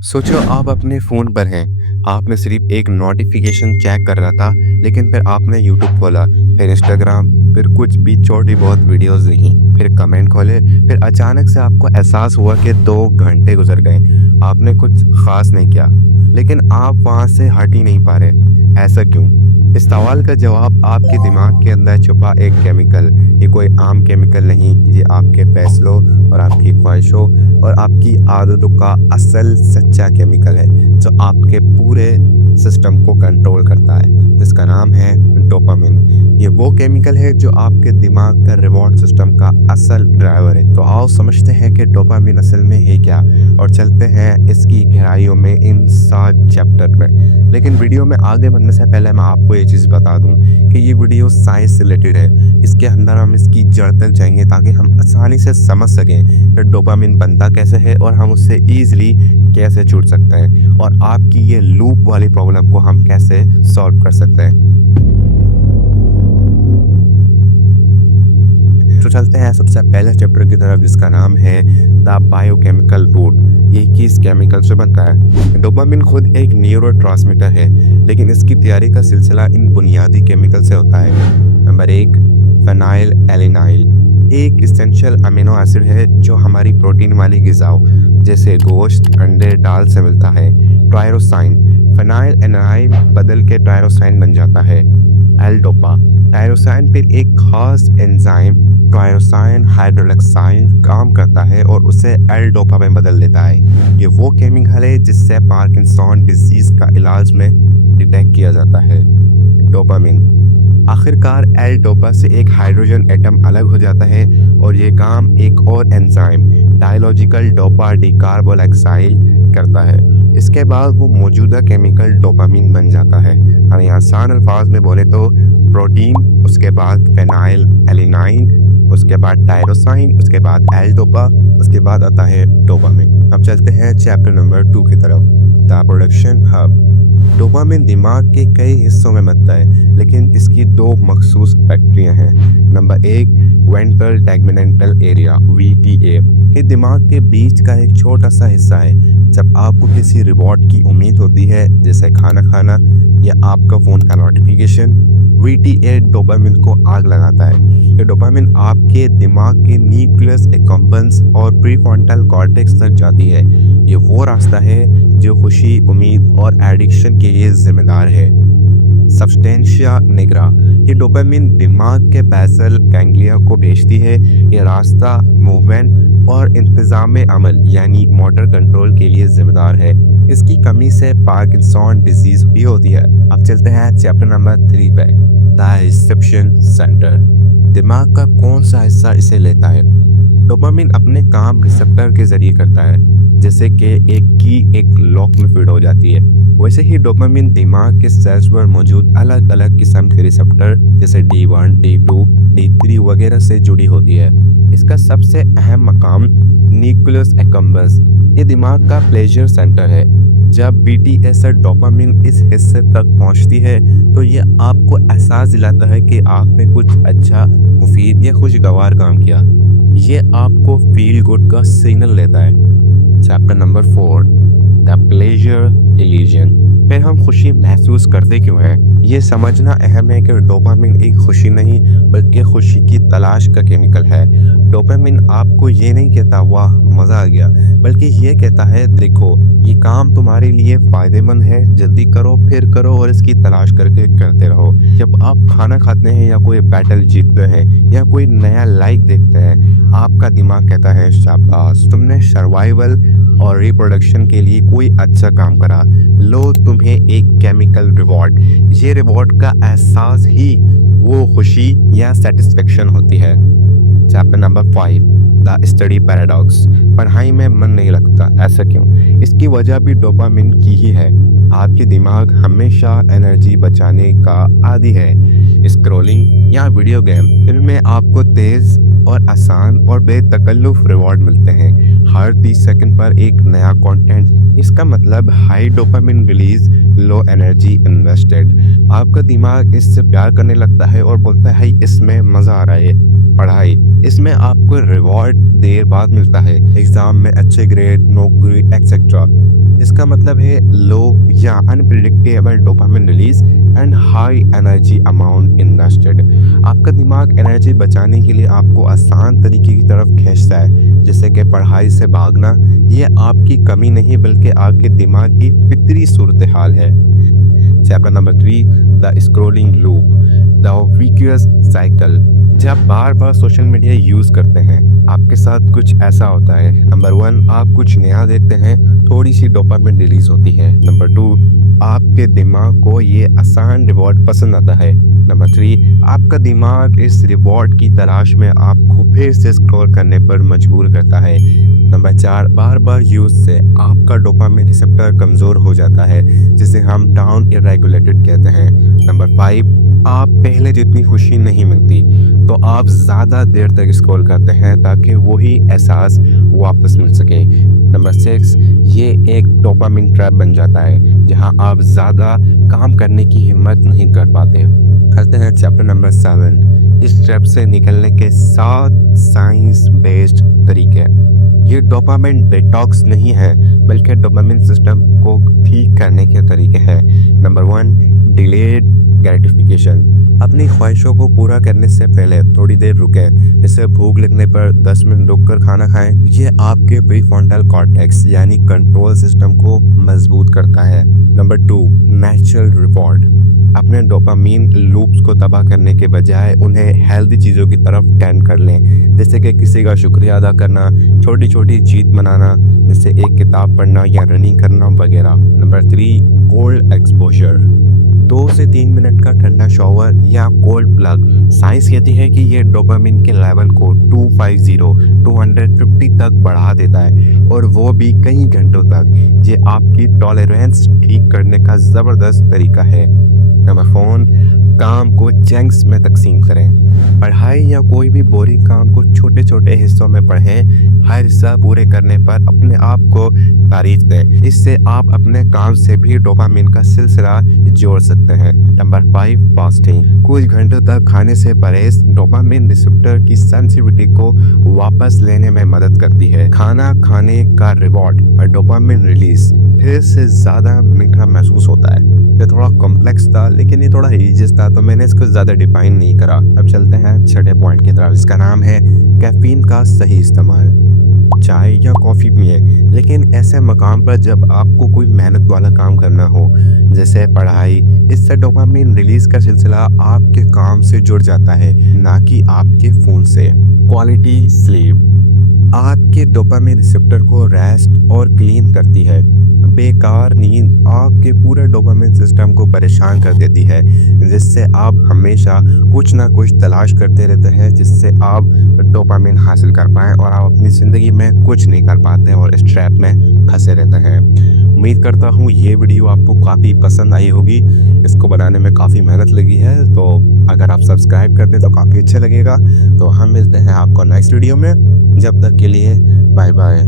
सोचो आप अपने फ़ोन पर हैं। आपने सिर्फ़ एक नोटिफ़िकेशन चेक कर रहा था, लेकिन फिर आपने यूट्यूब खोला, फिर इंस्टाग्राम, फिर कुछ भी छोटी बहुत वीडियोज़ देखी, फिर कमेंट खोले, फिर अचानक से आपको एहसास हुआ कि 2 घंटे गुज़र गए। आपने कुछ ख़ास नहीं किया, लेकिन आप वहाँ से हट ही नहीं पा रहे। ऐसा क्यों? इस सवाल का जवाब आपके दिमाग के अंदर छुपा एक केमिकल, ये कोई आम केमिकल नहीं, ये आपके फैसलों और आपकी ख्वाहिशों और आपकी आदतों का असल सच्चा केमिकल है जो आपके पूरे सिस्टम को कंट्रोल करता है, जिसका नाम है डोपामिन। ये वो केमिकल है जो आपके दिमाग का रिवॉर्ड सिस्टम का असल ड्राइवर है। तो आओ समझते हैं कि डोपामिन असल में है क्या और चलते हैं इसकी गहराइयों में इन 7 चैप्टर में। लेकिन वीडियो में आगे बढ़ने से पहले मैं आपको ये चीज़ बता दूं कि ये वीडियो साइंस से रिलेटेड है। इसके अंदर हम इसकी जड़ तक जाएंगे ताकि हम आसानी से समझ सकें कि डोपामिन बनता कैसे है और हम उससे ईजिली कैसे छूट सकते हैं और आपकी ये लूप वाली प्रॉब्लम को हम कैसे सॉल्व कर सकते हैं। तो चलते हैं सबसे पहले चैप्टर की तरफ, जिसका नाम है द बायोकेमिकल रूट। ये किस केमिकल से बनता है? डोपामिन खुद एक न्यूरोट्रांसमीटर है, लेकिन इसकी तैयारी का सिलसिला इन बुनियादी केमिकल से होता है। Number 1, phenylalanine. एक इसेंशियल अमीनो एसिड है जो हमारी प्रोटीन वाली ग़िज़ाओं जैसे गोश्त, अंडे, दाल से मिलता है। टायरोसाइन। फेनाइल एनाइल बदल के टायरोसाइन बन जाता है। एल-डोपा। टायरोसाइन फिर एक खास एंजाइम टायरोसाइन हाइड्रोक्साइड काम करता है और उसे एल-डोपा में बदल देता है। ये वो केमिकल है जिससे पार्किंसन डिजीज का इलाज में डिटेक्ट किया जाता है। डोपामिन। आखिरकार एल-डोपा से एक हाइड्रोजन एटम अलग हो जाता है और ये काम एक और एंजाइम डायलॉजिकल डोपा डिकार्बोक्साइल करता है। इसके बाद वो मौजूदा केमिकल डोपामिन बन जाता है। और आसान अल्फाज में बोले तो प्रोटीन, उसके बाद फेनाइल एलिनाइन, उसके बाद टायरोसाइन, उसके बाद एल-डोपा, उसके बाद आता है डोपामिन। अब चलते हैं चैप्टर नंबर 2 की तरफ, द प्रोडक्शन हब। डोपामिन दिमाग के कई हिस्सों में बनता है, लेकिन इसकी 2 मखसूस फैक्ट्रियां हैं। Number 1, ventral tegmental area VTA। ये दिमाग के बीच का एक छोटा सा हिस्सा है। जब आपको किसी रिवॉर्ड की उम्मीद होती है, जैसे खाना खाना या आपका फ़ोन का नोटिफिकेशन, VTA डोपामिन को आग लगाता है। ये डोपामिन आपके दिमाग के न्यूक्लियस एक्कम्बेंस और प्रीफ्रंटल कॉर्टेक्स तक जाती है। ये वो रास्ता है जो खुशी, उम्मीद और एडिक्शन के लिए जिम्मेदार है। Substantia nigra. ये डोपामिन दिमाग के बेसल गैंग्लिया को भेजती है। ये रास्ता मूवमेंट और इंतजाम अमल यानी मोटर कंट्रोल के लिए जिम्मेदार है। इसकी कमी से पार्किंसन डिजीज भी होती है। अब चलते हैं चैप्टर नंबर 3 पे, द रिसेप्शन सेंटर। दिमाग का कौन सा हिस्सा इसे लेता है? डोपामिन अपने काम रिसेप्टर के जरिए करता है। जैसे कि एक की एक लॉक में फिट हो जाती है, वैसे ही डोपामिन दिमाग के सेल्स पर मौजूद अलग अलग किस्म के रिसेप्टर जैसे D1, D2, D3 वगैरह से जुड़ी होती है। इसका सबसे अहम मकाम न्यूक्लियस एक्कम्बेंस, ये दिमाग का प्लेजर सेंटर है। जब BTA से डोपामिन इस हिस्से तक पहुंचती है तो ये आपको एहसास दिलाता है कि आपने कुछ अच्छा, मुफीद या खुशगवार काम किया। ये आपको फील गुड का सिग्नल देता है। Chapter number 4, the pleasure illusion. फिर हम खुशी महसूस करते क्यों हैं? ये समझना अहम है कि डोपामिन एक खुशी नहीं बल्कि खुशी की तलाश का केमिकल है। डोपामिन आपको ये नहीं कहता वाह मज़ा आ गया, बल्कि ये कहता है देखो ये काम तुम्हारे लिए फ़ायदेमंद है, जल्दी करो, फिर करो और इसकी तलाश करके करते रहो। जब आप खाना खाते हैं या कोई बैटल जीतते हैं या कोई नया लाइक देखते हैं, आपका दिमाग कहता है शाबाश, तुमने सर्वाइवल और रिप्रोडक्शन के लिए कोई अच्छा काम करा, लो तुम्हें एक केमिकल रिवॉर्ड। ये रिवॉर्ड का एहसास ही वो खुशी या सेटिस्फेक्शन होती है। Chapter number 5, the study paradox. पढ़ाई में मन नहीं लगता, ऐसा क्यों? इसकी वजह भी डोपामिन की ही है। आपकी दिमाग हमेशा एनर्जी बचाने का आदी है। स्क्रॉलिंग या वीडियो गेम, इनमें आपको तेज और आसान और बेतकल्लुफ रिवॉर्ड मिलते हैं। हर 30 सेकंड पर एक नया कंटेंट, इसका मतलब high dopamine release, low energy invested. आपका दिमाग इससे प्यार करने लगता है और बोलता है इसमें मजा आ रहा है। पढ़ाई, इसमें आपको रिवॉर्ड देर बाद मिलता है, एग्जाम में अच्छे ग्रेड, नौकरी एक्सेट्रा। इसका मतलब है लो या unpredictable dopamine release and high energy amount invested. आपका दिमाग एनर्जी बचाने के लिए आपको आसान तरीके की तरफ खींचता है, जैसे कि पढ़ाई से भागना। ये आपकी कमी नहीं बल्कि आपके दिमाग की फितरी सूरत हाल है। Chapter number 3, the scrolling loop, the vicious cycle. जब बार बार सोशल मीडिया यूज करते हैं आपके साथ कुछ ऐसा होता है। नंबर 1, आप कुछ नया देखते हैं, थोड़ी सी डोपामिन रिलीज होती है। नंबर 2, आपके दिमाग को ये आसान रिवॉर्ड पसंद आता है। नंबर 3, आपका दिमाग इस रिवॉर्ड की तलाश में आपको फिर से स्क्रॉल करने पर मजबूर करता है। नंबर 4, बार बार यूज से आपका डोपामिन रिसेप्टर कमजोर हो जाता है, जिसे हम डाउन इरेगुलेटेड कहते हैं। नंबर 5, आप पहले जितनी खुशी नहीं मिलती तो आप ज़्यादा देर तक स्क्रॉल करते हैं ताकि वही एहसास वापस मिल सके। नंबर 6, ये एक डोपामिन ट्रैप बन जाता है जहां आप ज़्यादा काम करने की हिम्मत नहीं कर पाते। करते हैं चैप्टर नंबर 7, इस ट्रैप से निकलने के 7 साइंस बेस्ड तरीके। ये डोपामिन डिटॉक्स नहीं है बल्कि डोपामिन सिस्टम को ठीक करने के तरीके हैं। Number 1, delayed gratification. अपनी ख्वाहिशों को पूरा करने से पहले थोड़ी देर रुकें, जैसे भूख लगने पर 10 मिनट रुककर खाना खाएं। ये आपके प्रीफ्रंटल कॉर्टेक्स यानी कंट्रोल सिस्टम को मजबूत करता है। Number 2, natural reward. अपने डोपामिन लूप्स को तबाह करने के बजाय उन्हें हेल्दी चीज़ों की तरफ टर्न कर लें, जैसे कि किसी का शुक्रिया अदा करना, छोटी छोटी जीत मनाना, जैसे एक किताब पढ़ना या रनिंग करना वगैरह। Number 3, cold exposure. 2 से 3 मिनट का ठंडा शॉवर या कोल्ड प्लग। साइंस कहती है कि ये डोपामिन के लेवल को 250 तक बढ़ा देता है, और वो भी कई घंटों तक। ये आपकी टॉलरेंस ठीक करने का ज़बरदस्त तरीका है। नंबर 4, काम को चंक्स में तकसीम करें। पढ़ाई या कोई भी बोरिंग काम को छोटे छोटे हिस्सों में पढ़ें। हर हिस्सा पूरे करने पर अपने आप को तारीफ दें। इससे आप अपने काम से भी डोपामिन का सिलसिला जोड़ सकते हैं। Number 5, fasting. कुछ घंटों तक खाने से परहेज डोपामिन रिसेप्टर की सेंसिटिविटी को वापस लेने में मदद करती है। खाना खाने का रिवॉर्ड और डोपामिन रिलीज फिर से ज़्यादा मीठा महसूस होता है। ये थोड़ा कॉम्प्लेक्स था, लेकिन ये थोड़ा रिलीजियस था, तो मैंने इसको ज़्यादा डिफाइन नहीं करा। अब चलते हैं छठे पॉइंट की तरफ। इसका नाम है कैफीन का सही इस्तेमाल। चाय या कॉफ़ी पिए, लेकिन ऐसे मकाम पर जब आपको कोई मेहनत वाला काम करना हो, जैसे पढ़ाई। इससे डोपामिन रिलीज का सिलसिला आपके काम से जुड़ जाता है, ना कि आपके फ़ोन से। क्वालिटी स्लीप आपके डोपामिन रिसेप्टर को रेस्ट और क्लीन करती है। बेकार नींद आपके पूरे डोपामिन सिस्टम को परेशान कर देती है, जिससे आप हमेशा कुछ ना कुछ तलाश करते रहते हैं जिससे आप डोपामिन हासिल कर पाएं, और आप अपनी ज़िंदगी में कुछ नहीं कर पाते और इस ट्रैप में फंसे रहते हैं। उम्मीद करता हूँ ये वीडियो आपको काफ़ी पसंद आई होगी। इसको बनाने में काफ़ी मेहनत लगी है, तो अगर आप सब्सक्राइब कर दें तो काफ़ी अच्छा लगेगा। तो हम मिलते हैं आपको नेक्स्ट वीडियो में। जब तक के लिए बाय बाय।